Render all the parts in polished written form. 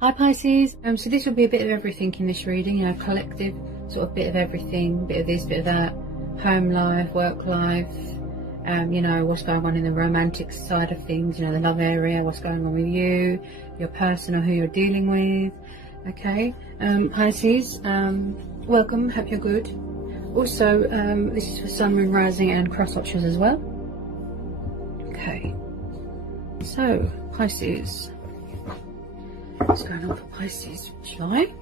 Hi Pisces, so this will be a bit of everything in this reading, you know, collective sort of bit of everything, bit of this, bit of that, home life, work life, you know, what's going on in the romantic side of things, you know, the love area, what's going on with you, your person or who you're dealing with. Okay, Pisces, welcome, hope you're good. Also, this is for Sun, Moon, Rising and cross watchers as well. Okay, so Pisces, what's going on for Pisces July?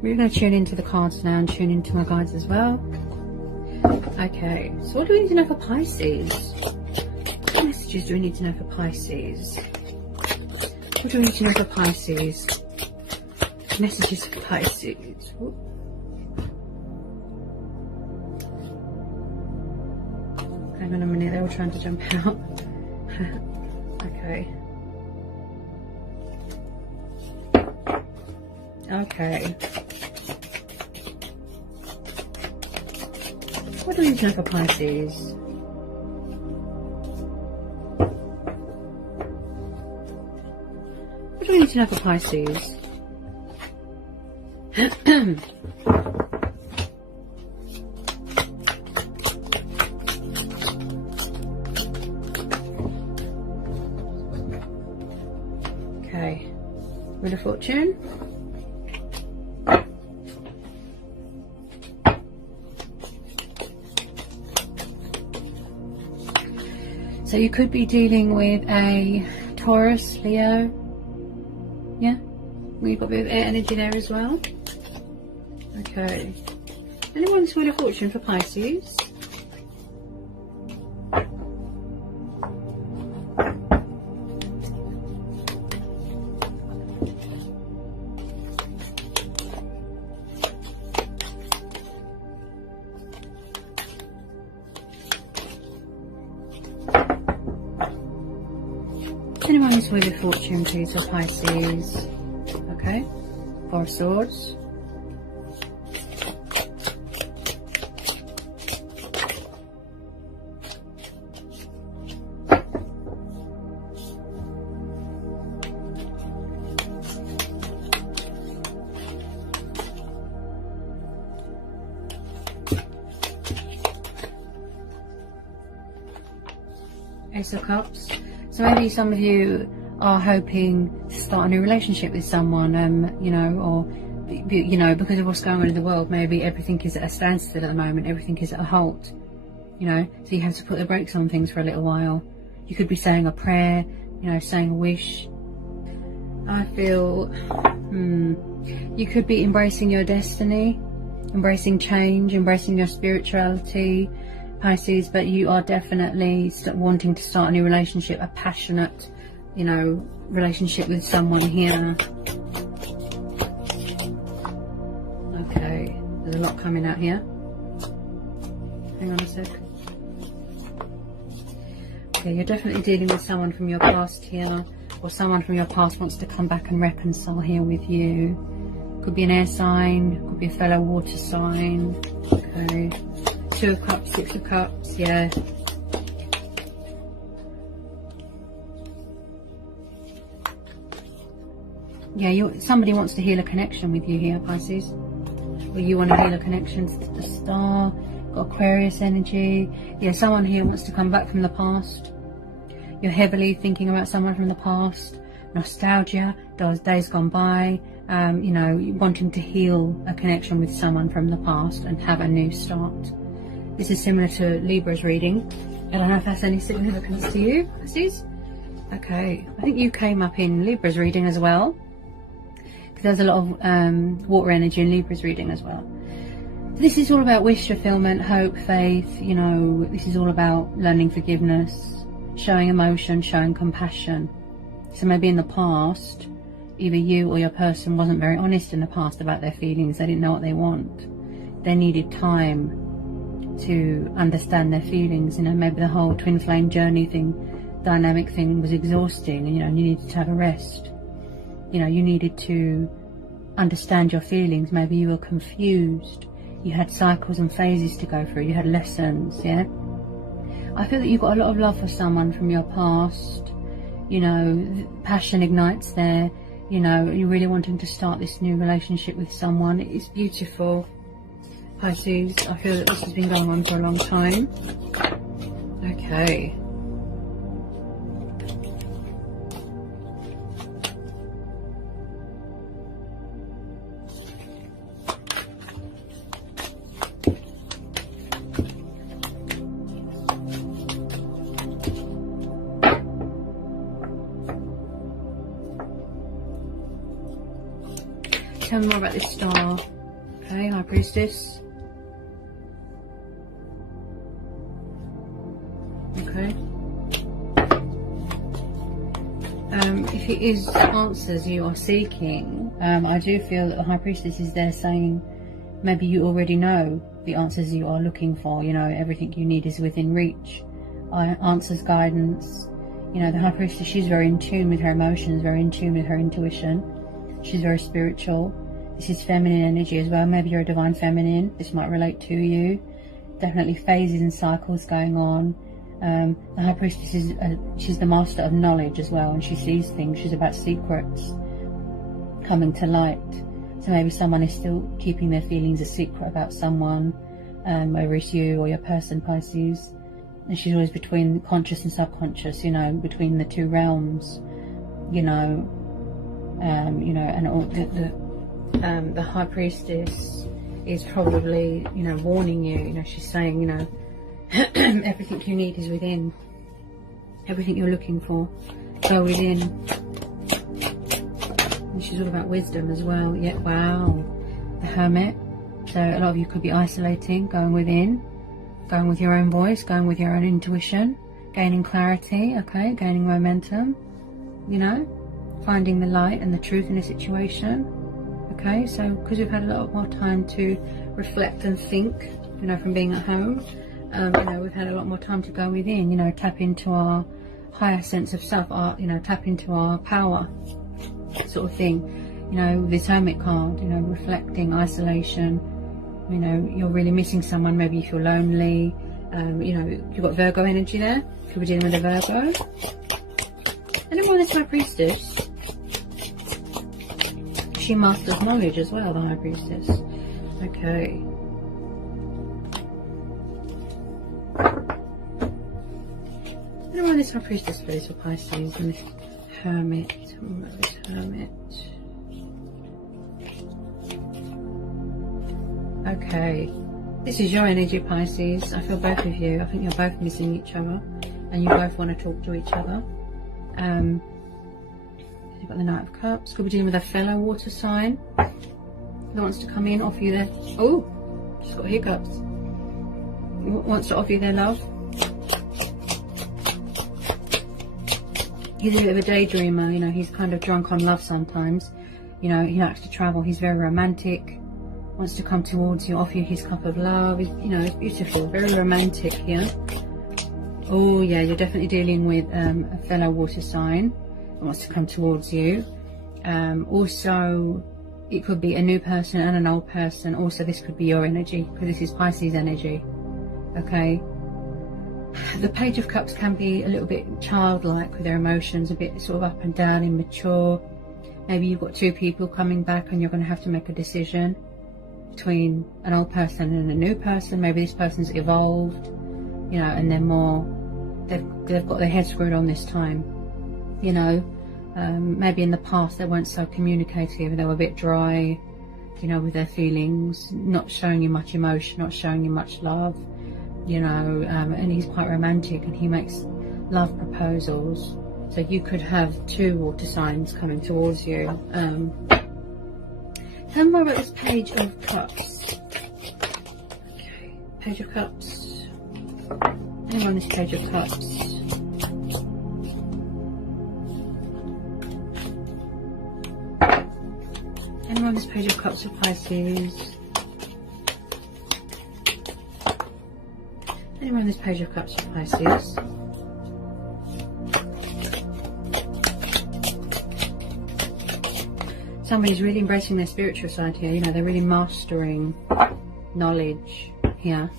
We're going to tune into the cards now and tune into my guides as well. Okay, so what do we need to know for Pisces? What messages do we need to know for Pisces? What do we need to know for Pisces? Messages for Pisces. Ooh. Hang on a minute, they're all trying to jump out. Okay. Okay. What do we need to know for Pisces? What do we need to know for Pisces? Okay. Wheel of Fortune. So you could be dealing with a Taurus, Leo. Yeah, we've got a bit of air energy there as well. Okay. Anyone's Wheel of Fortune for Pisces? Anyone's Wheel of Fortune, please, for Pisces? Okay. Four of Swords. Ace of Cups. So maybe some of you are hoping to start a new relationship with someone, you know, or, you know, because of what's going on in the world, maybe everything is at a standstill at the moment, everything is at a halt, you know, so you have to put the brakes on things for a little while. You could be saying a prayer, you know, saying a wish. I feel, you could be embracing your destiny, embracing change, embracing your spirituality, Pisces, but you are definitely wanting to start a new relationship, a passionate, you know, relationship with someone here. Okay, there's a lot coming out here. Hang on a sec. Okay, you're definitely dealing with someone from your past here, or someone from your past wants to come back and reconcile here with you. Could be an air sign, could be a fellow water sign. Okay. Two of Cups, Six of Cups, yeah. Yeah, somebody wants to heal a connection with you here, Pisces. Or you want to heal a connection to the star. Got Aquarius energy. Yeah, someone here wants to come back from the past. You're heavily thinking about someone from the past. Nostalgia, days gone by. You know, wanting to heal a connection with someone from the past and have a new start. This is similar to Libra's reading. I don't know if that's any significance to you, Pisces. Okay, I think you came up in Libra's reading as well. Because there's a lot of water energy in Libra's reading as well. This is all about wish fulfillment, hope, faith. You know, this is all about learning forgiveness, showing emotion, showing compassion. So maybe in the past, either you or your person wasn't very honest in the past about their feelings. They didn't know what they want. They needed time to understand their feelings. You know, maybe the whole twin flame journey thing, dynamic thing was exhausting, and you know, you needed to have a rest. You know, you needed to understand your feelings. Maybe you were confused, you had cycles and phases to go through, you had lessons. Yeah, I feel that you've got a lot of love for someone from your past. you know, passion ignites there. You know, you're really wanting to start this new relationship with someone. It's beautiful, Pisces. I feel that this has been going on for a long time. Okay. Tell me more about this star. Okay, High Priestess. Okay. If it is answers you are seeking, I do feel that the High Priestess is there saying maybe you already know the answers you are looking for. You know, everything you need is within reach. Answers, guidance. You know, the High Priestess, she's very in tune with her emotions, very in tune with her intuition. She's very spiritual. This is feminine energy as well. Maybe you're a divine feminine. This might relate to you. Definitely phases and cycles going on. The High Priestess is she's the master of knowledge as well, and she sees things. She's about secrets coming to light. So maybe someone is still keeping their feelings a secret about someone, whether it's you or your person, Pisces. And she's always between conscious and subconscious, you know, between the two realms, you know. You know, and the High Priestess is probably, you know, warning you. You know, she's saying, you know, everything you need is within. Everything you're looking for, go within. And she's all about wisdom as well. Yeah, wow. The Hermit. So a lot of you could be isolating, going within, going with your own voice, going with your own intuition, gaining clarity, okay, gaining momentum, you know. Finding the light and the truth in a situation. Okay, so because we've had a lot more time to reflect and think, you know, from being at home, you know, we've had a lot more time to go within, you know, tap into our higher sense of self, you know, tap into our power, sort of thing. You know, this Hermit card, you know, reflecting, isolation, you know, you're really missing someone, maybe you feel lonely, you know, you've got Virgo energy there, if you're dealing with a Virgo. And then this High Priestess, she masters knowledge as well, the High Priestess. Okay. And then this High Priestess please for Pisces and this Hermit. This Hermit. Okay. This is your energy, Pisces. I feel both of you. I think you're both missing each other, and you both want to talk to each other. You've got the Knight of Cups. Could be dealing with a fellow water sign that wants to come in, offer you their... Oh, just got hiccups. Wants to offer you their love. He's a bit of a daydreamer, you know, he's kind of drunk on love sometimes. You know, he likes to travel, he's very romantic. Wants to come towards you, offer you his cup of love. You know, it's beautiful, very romantic here. Oh yeah, you're definitely dealing with a fellow water sign that wants to come towards you. Also, it could be a new person and an old person. Also, this could be your energy, because this is Pisces energy. Okay. The Page of Cups can be a little bit childlike with their emotions, a bit sort of up and down, immature. Maybe you've got two people coming back and you're going to have to make a decision between an old person and a new person. Maybe this person's evolved, you know, and they're more, they've got their head screwed on this time, you know. Maybe in the past they weren't so communicative, they were a bit dry, you know, with their feelings, not showing you much emotion, not showing you much love, you know, and he's quite romantic and he makes love proposals. So you could have two water signs coming towards you. Tell me more about this Page of Cups. Okay, Page of Cups. Anyone on this Page of Cups? Anyone on this Page of Cups for Pisces? Anyone on this Page of Cups for Pisces? Somebody's really embracing their spiritual side here, you know, they're really mastering knowledge here,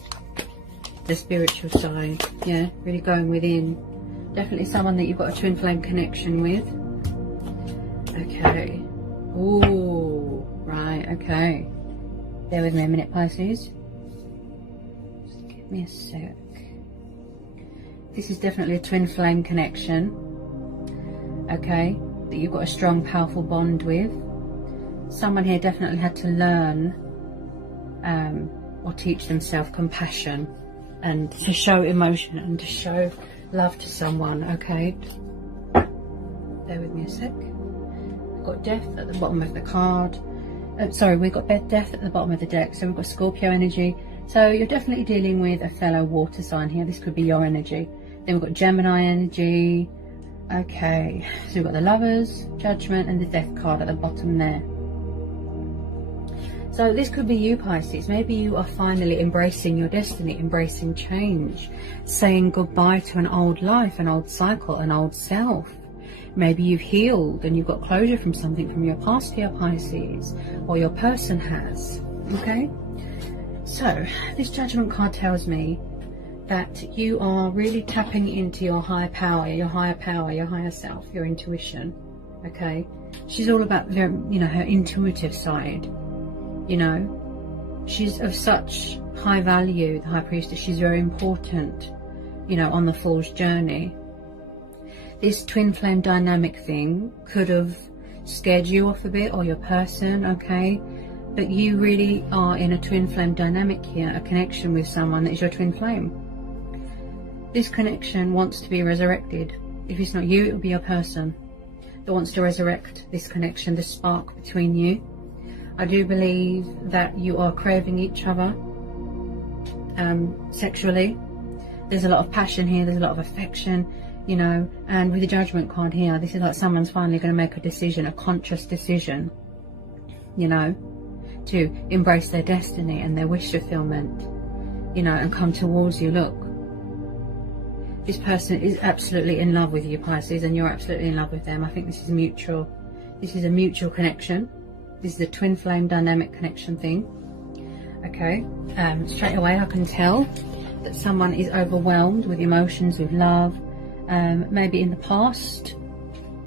the spiritual side, yeah, really going within, Definitely someone that you've got a twin flame connection with. Okay. Ooh, right, okay. Bear with me a minute, Pisces. Just give me a sec. This is definitely a twin flame connection. Okay, that you've got a strong, powerful bond with. Someone here definitely had to learn or teach themselves compassion and to show emotion and to show love to someone, okay? Bear with me a sec. We've got death at the bottom of the card. Sorry, we've got death at the bottom of the deck. So we've got Scorpio energy. So you're definitely dealing with a fellow water sign here. This could be your energy. Then we've got Gemini energy. Okay, so we've got the Lovers, Judgment, and the Death card at the bottom there. So this could be you, Pisces. Maybe you are finally embracing your destiny, embracing change, saying goodbye to an old life, an old cycle, an old self. Maybe you've healed and you've got closure from something from your past here, Pisces, or your person has, okay? So this Judgment card tells me that you are really tapping into your higher power, your higher self, your intuition, okay? She's all about her, you know, her intuitive side, you know. She's of such high value, the High Priestess. She's very important, you know, on the Fool's journey. This twin flame dynamic thing could have scared you off a bit, or your person, okay? But you really are in a twin flame dynamic here, a connection with someone that is your twin flame. This connection wants to be resurrected. If it's not you, it will be your person that wants to resurrect this connection, this spark between you. I do believe that you are craving each other sexually. There's a lot of passion here, there's a lot of affection, you know, and with the Judgment card here, this is like someone's finally going to make a decision, a conscious decision, you know, to embrace their destiny and their wish fulfillment, you know, and come towards you. Look, this person is absolutely in love with you, Pisces, and you're absolutely in love with them. I think this is mutual. This is a mutual connection. This is a twin flame dynamic connection thing. Okay, straight away I can tell that someone is overwhelmed with emotions, with love. Maybe in the past,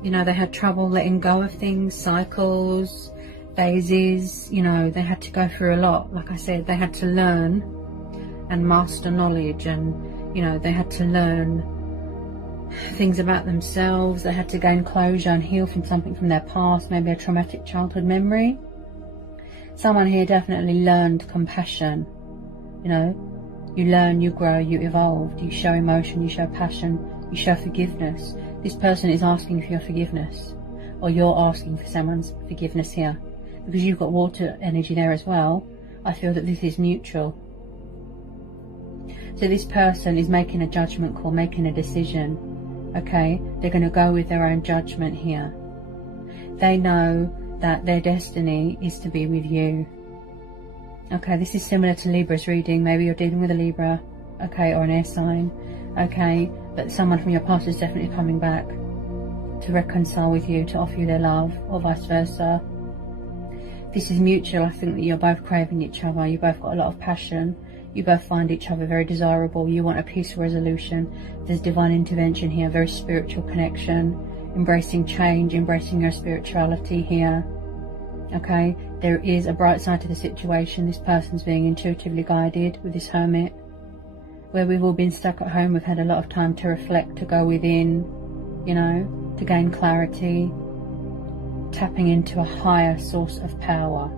you know, they had trouble letting go of things, cycles, phases, you know, they had to go through a lot. Like I said, they had to learn and master knowledge, and you know, they had to learn things about themselves. They had to gain closure and heal from something from their past, maybe a traumatic childhood memory. Someone here definitely learned compassion. You know, you learn, you grow, you evolve, you show emotion, you show passion, you show forgiveness. This person is asking for your forgiveness, or you're asking for someone's forgiveness here. Because you've got water energy there as well, I feel that this is mutual. So this person is making a judgment call, making a decision, okay? They're going to go with their own judgment here. They know that their destiny is to be with you. Okay, this is similar to Libra's reading. Maybe you're dealing with a Libra, okay, or an air sign, okay? But someone from your past is definitely coming back to reconcile with you, to offer you their love, or vice versa. This is mutual. I think that you're both craving each other. You both got a lot of passion. You both find each other very desirable. You want a peaceful resolution. There's divine intervention here, very spiritual connection, embracing change, embracing your spirituality here. Okay, there is a bright side to the situation. This person's being intuitively guided with this Hermit. Where we've all been stuck at home, we've had a lot of time to reflect, to go within, you know, to gain clarity, tapping into a higher source of power,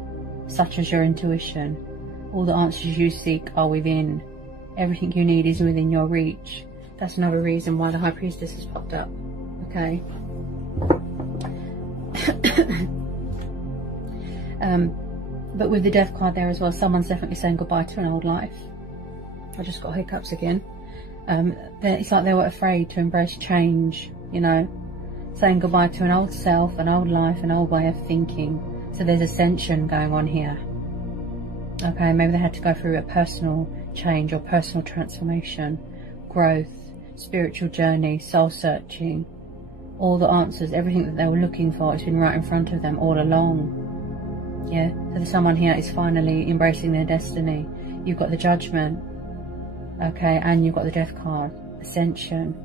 such as your intuition. All the answers you seek are within. Everything you need is within your reach. That's another reason why the High Priestess has popped up. Okay. But with the Death card there as well, someone's definitely saying goodbye to an old life. I just got hiccups again. It's like they were afraid to embrace change, you know, saying goodbye to an old self, an old life, an old way of thinking. So there's ascension going on here. Okay, maybe they had to go through a personal change or personal transformation, growth, spiritual journey, soul searching. All the answers, everything that they were looking for, it's been right in front of them all along. Yeah, so someone here is finally embracing their destiny. You've got the Judgment, okay, and you've got the Death card, ascension.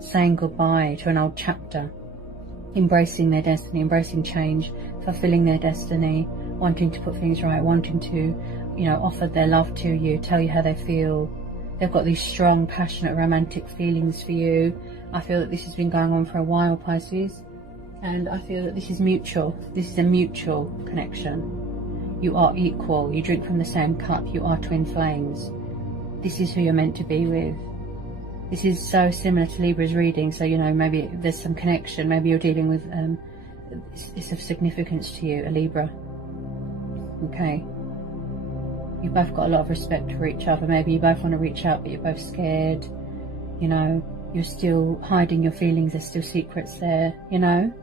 saying goodbye to an old chapter, embracing their destiny, embracing change, fulfilling their destiny, wanting to put things right, wanting to, you know, offer their love to you, tell you how they feel. They've got these strong, passionate, romantic feelings for you. I feel that this has been going on for a while, Pisces, and I feel that this is mutual. This is a mutual connection. You are equal. You drink from the same cup. You are twin flames. This is who you're meant to be with. This is so similar to Libra's reading, so, you know, maybe there's some connection. Maybe you're dealing with, it's of significance to you, a Libra. Okay. You've both got a lot of respect for each other. Maybe you both want to reach out, but you're both scared. You know, you're still hiding your feelings. There's still secrets there, you know.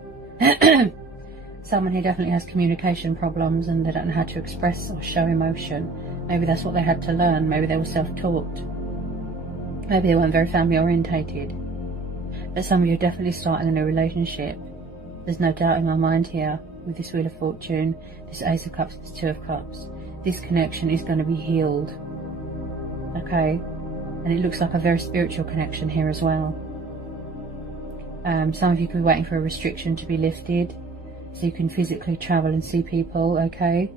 Someone here definitely has communication problems and they don't know how to express or show emotion. Maybe that's what they had to learn. Maybe they were self-taught. Maybe they weren't very family orientated. But some of you are definitely starting a new relationship. There's no doubt in my mind here with this Wheel of Fortune, this Ace of Cups, this Two of Cups. This connection is going to be healed. Okay? And it looks like a very spiritual connection here as well. Some of you could be waiting for a restriction to be lifted so you can physically travel and see people, okay?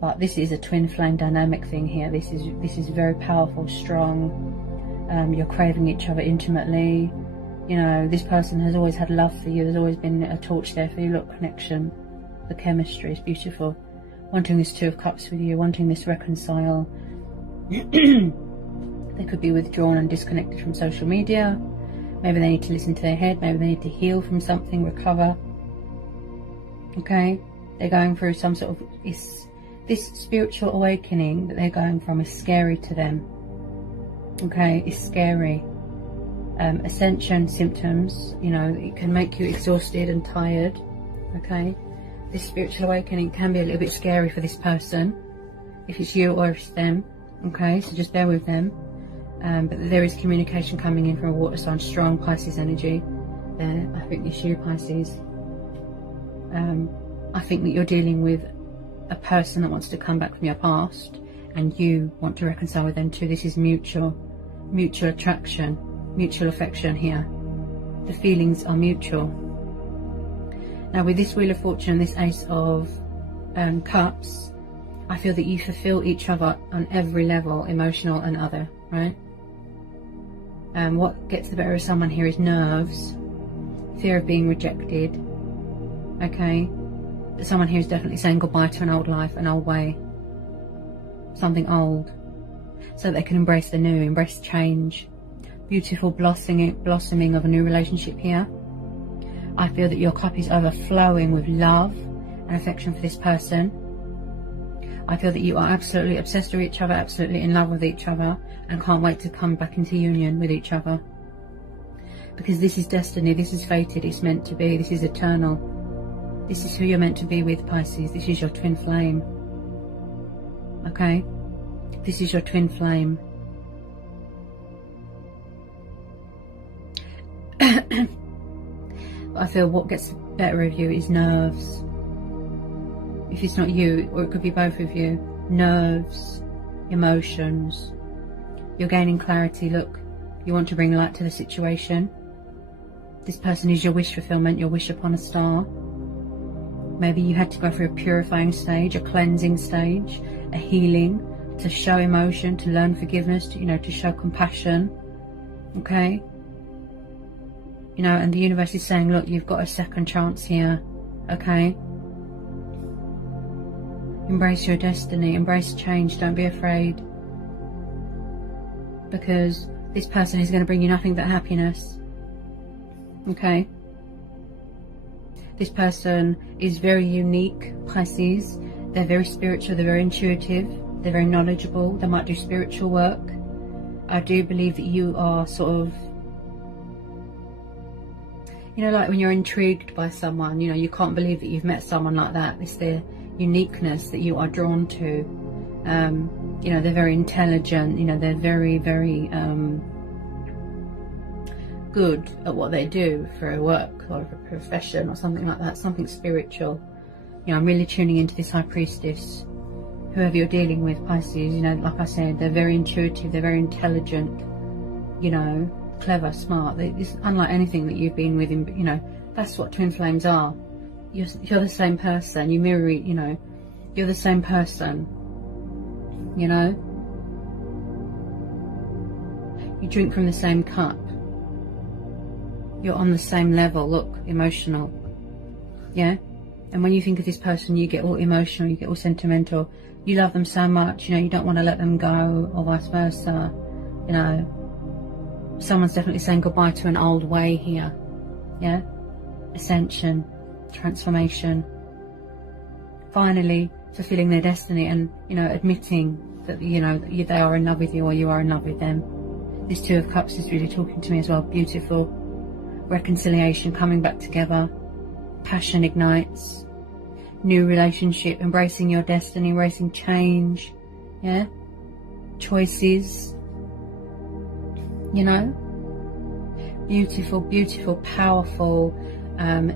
But this is a twin flame dynamic thing here. This is very powerful, strong. You're craving each other intimately. You know, this person has always had love for you. There's always been a torch there for you. Look, connection. The chemistry is beautiful. Wanting this Two of Cups with you, wanting this reconcile. They could be withdrawn and disconnected from social media. Maybe they need to listen to their head. Maybe they need to heal from something, recover. Okay? They're going through some sort of... This spiritual awakening that they're going from is scary to them. Okay? It's scary. Ascension symptoms, you know, it can make you exhausted and tired. Okay? This spiritual awakening can be a little bit scary for this person, if it's you or if it's them. Okay? So just bear with them. But there is communication coming in from a water sign, strong Pisces energy there. I think it's you, Pisces. I think that you're dealing with a person that wants to come back from your past and you want to reconcile with them too. This is mutual attraction, mutual affection here. The feelings are mutual. Now with this Wheel of Fortune, this Ace of Cups, I feel that you fulfill each other on every level, emotional and other, right? What gets the better of someone here is nerves, fear of being rejected, okay? But someone here is definitely saying goodbye to an old life, an old way, something old, so that they can embrace the new, embrace change. Beautiful blossoming of a new relationship here. I feel that your cup is overflowing with love and affection for this person. I feel that you are absolutely obsessed with each other, absolutely in love with each other, and can't wait to come back into union with each other. Because this is destiny, this is fated, it's meant to be, this is eternal. This is who you're meant to be with, Pisces. This is your twin flame. Okay? This is your twin flame. I feel what gets the better of you is nerves. If it's not you, or it could be both of you, nerves, emotions. You're gaining clarity. Look, you want to bring light to the situation. This person is your wish fulfillment, your wish upon a star. Maybe you had to go through a purifying stage, a cleansing stage, a healing, to show emotion, to learn forgiveness, to, you know, to show compassion. Okay? You know, and the universe is saying, look, you've got a second chance here. Okay? Embrace your destiny, embrace change, don't be afraid. Because this person is going to bring you nothing but happiness. Okay? This person is very unique, Pisces. They're very spiritual, they're very intuitive, they're very knowledgeable, they might do spiritual work. I do believe that you are sort of, you know, like when you're intrigued by someone, you know, you can't believe that you've met someone like that. It's their uniqueness that you are drawn to. You know, they're very intelligent, you know, they're very, very good at what they do for a work or a profession or something like that, something spiritual. You know, I'm really tuning into this High Priestess, whoever you're dealing with, Pisces. You know, like I said, they're very intuitive, they're very intelligent, you know, clever, smart. It's unlike anything that you've been with, you know. That's what twin flames are. You're the same person. You mirror, you know, you're the same person, you know. You drink from the same cup. You're on the same level. Look, emotional. Yeah. And when you think of this person, you get all emotional, you get all sentimental. You love them so much, you know, you don't want to let them go, or vice versa. You know, someone's definitely saying goodbye to an old way here. Yeah. Ascension, transformation, finally fulfilling their destiny, and, you know, admitting that, you know, that they are in love with you, or you are in love with them. This Two of Cups is really talking to me as well. Beautiful reconciliation, coming back together, passion ignites, new relationship, embracing your destiny, embracing change, yeah, choices, you know. Beautiful, beautiful, powerful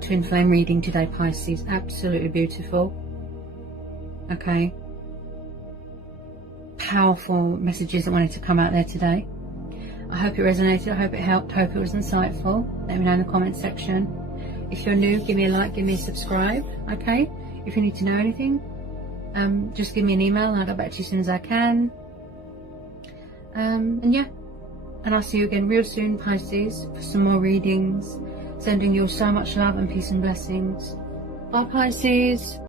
twin flame reading today, Pisces. Absolutely beautiful. Okay. Powerful messages that wanted to come out there today. I hope it resonated. I hope it helped. Hope it was insightful. Let me know in the comment section. If you're new, give me a like, give me a subscribe. Okay. If you need to know anything, just give me an email and I'll get back to you as soon as I can. And yeah. And I'll see you again real soon, Pisces, for some more readings. Sending you all so much love and peace and blessings. Bye, Pisces.